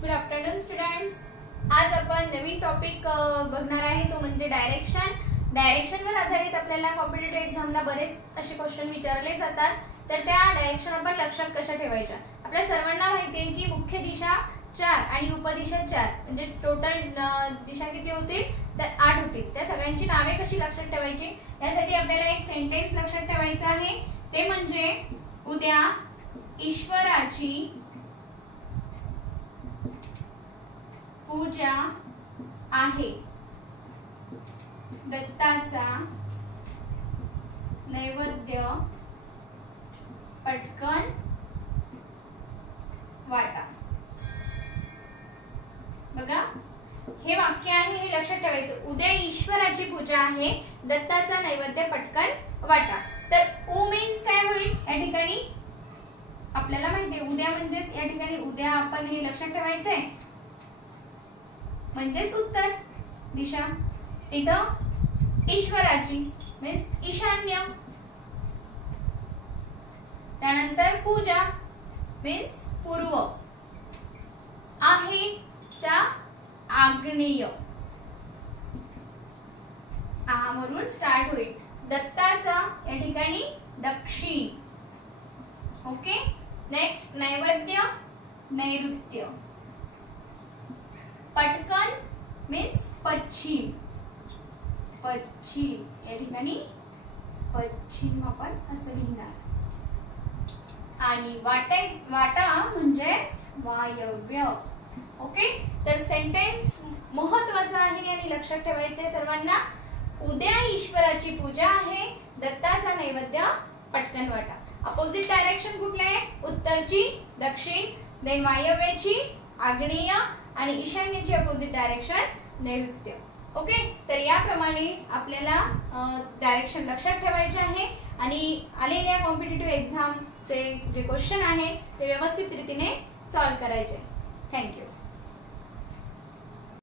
Good afternoon students. आज आपण नवीन topic बघणार आहे, तो म्हणजे डायरेक्शन. डायरेक्शनवर आधारित आपल्याला कॉम्पिटिटिव्ह एक्झामला बरेच असे क्वेश्चन विचारले जातात, तर त्या डायरेक्शन आपण लक्षात कशा ठेवायच्या. आपल्या सर्वांना माहिती आहे की मुख्य दिशा 4 आणि उपदिशा 4 म्हणजे टोटल दिशा किती होतील, तर 8 होतील. त्या सगळ्यांची नावे कशी लक्षात ठेवायची यासाठी आपल्याला एक सेंटेन्स लक्षात ठेवायचं आहे, ते म्हणजे उद्या ईश्वराची पूजा आहे, दत्ताचा नैवेद्य पटकन वाटा. बघा, हे वाक्य आहे, हे लक्षात ठेवायचं. उद्या ईश्वराची पूजा आहे, दत्ताचा नैवेद्य पटकन वाटा. तर उ मीन्स काय होईल या ठिकाणी आपल्याला माहिती आहे. उद्या म्हणजेच या ठिकाणी उद्या आपण हे लक्षात ठेवायचंय, म्हणजेच उत्तर दिशा. इथं ईश्वराची मीन्स ईशान्य, त्यानंतर पूजा मीन्स पूर्व, आहे चा आग्नेय, वरून स्टार्ट होईल. दत्ताचा या ठिकाणी दक्षिण. ओके, नेक्स्ट नैवेद्य नैऋत्य, पटकन मीन्स पश्चिम, पश्चिम या ठिकाणी पश्चिम आपण असं लिहिणार. आणि वाटा म्हणजेच वायव्य. ओके, तर सेंटेन्स महत्त्वाचा आहे आणि लक्षात ठेवायचे सर्वांना. उद्या ईश्वराची पूजा आहे, दत्ताचा नैवेद्य पटकन वाटा. अपोजिट डायरेक्शन कुठले आहे? उत्तरची दक्षिण, देन वायव्याची आग्नेय आणि ईशान्येची अपोजिट डायरेक्शन नैऋत्य. ओके, तर याप्रमाणे आपल्याला डायरेक्शन लक्षात ठेवायचे आहे आणि आलेल्या कॉम्पिटिटिव्ह एक्झामचे जे क्वेश्चन आहे ते व्यवस्थित रीतीने सॉल्व्ह करायचे. थँक्यू.